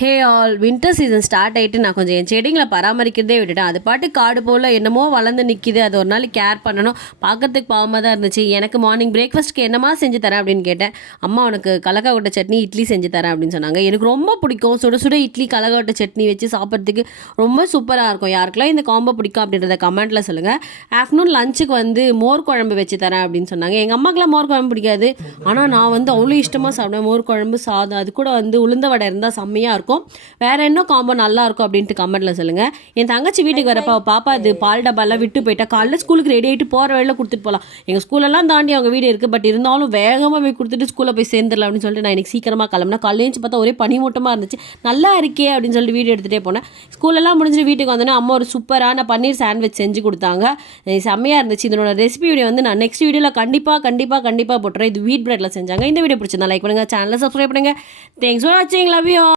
Hey all winter season start ஆகிட்டு நான் கொஞ்சம் என் செடிங்களை பராமரிக்கிறதே விட்டுட்டேன். அது பாட்டு காடு போல் என்னமோ வளர்ந்து நிற்கிது. அது ஒரு நாள் கேர் பண்ணணும். பார்க்கறதுக்கு பாவமாக தான் இருந்துச்சு. எனக்கு மார்னிங் பிரேக்ஃபாஸ்ட்க்கு என்னமா செஞ்சு தரேன் அப்படின்னு கேட்டேன். அம்மா உனக்கு கலக்காக்கொட்டை சட்னி இட்லி செஞ்சு தரேன் அப்படின்னு சொன்னாங்க. எனக்கு ரொம்ப பிடிக்கும். சுட சுட இட்லி கலக்காக்கொட்டை சட்னி வச்சு சாப்பிட்றதுக்கு ரொம்ப சூப்பராக இருக்கும். யாருக்கெல்லாம் இந்த காம்போ பிடிக்கும் அப்படின்றத கமெண்ட்டில் சொல்லுங்கள். ஆஃப்டர்நூன் லஞ்சுக்கு வந்து மோர் குழம்பு வச்சு தரேன் அப்படின்னு சொன்னாங்க. எங்கள் அம்மாக்கெல்லாம் மோர் குழம்பு பிடிக்காது. ஆனால் நான் வந்து அவ்வளோ இஷ்டமாக சாப்பிடுவேன். மோர் குழம்பு சாதம் அது கூட வந்து உளுந்த வடை இருந்தால் செம்மையாக இருக்கும். வேற என்ன காம்போ நல்லா இருக்கும் அப்படின்ட்டு கமெண்ட்ல சொல்லுங்க. என் தங்கச்சி வீட்டுக்கு வரப்ப பாப்பா அது பால் டப்பாலாம் விட்டு போயிட்டா. காலைல ஸ்கூலுக்கு ரெடி ஆகிட்டு போகிற வழியில் கொடுத்துட்டு போகலாம். எங்கள் ஸ்கூலெல்லாம் தாண்டி அவங்க வீடு இருக்குது. பட் இருந்தாலும் வேகமாக போய் கொடுத்துட்டு ஸ்கூலில் போய் சேர்ந்துடலாம் அப்படின்னு சொல்லிட்டு நான் எனக்கு சீக்கிரமாக கிளம்புனா. காலேஜ் பார்த்தா ஒரே பனிமூட்டமாக இருந்துச்சு. நல்லா இருக்கே அப்படின்னு சொல்லிட்டு வீடியோ எடுத்துகிட்டே போனேன். ஸ்கூலெல்லாம் முடிஞ்சுட்டு வீட்டுக்கு வந்தோன்னே அம்மா ஒரு சூப்பரான பன்னீர் சாண்ட்விச் செஞ்சு கொடுத்தாங்க. செம்மையாக இருந்துச்சு. இதனோட ரெசிபி வீடியோ வந்து நான் நெக்ஸ்ட் வீடியோவில் கண்டிப்பாக போட்டுறேன். இது வீட் பிரெட்டில் செஞ்சாங்க. இந்த வீடியோ பிடிச்சிருந்தா லைக் பண்ணுங்கள், சேனலை சப்ஸ்கிரைப் பண்ணுங்கள். தேங்க்ஸ் ஃபார் வாட்சிங். Love you.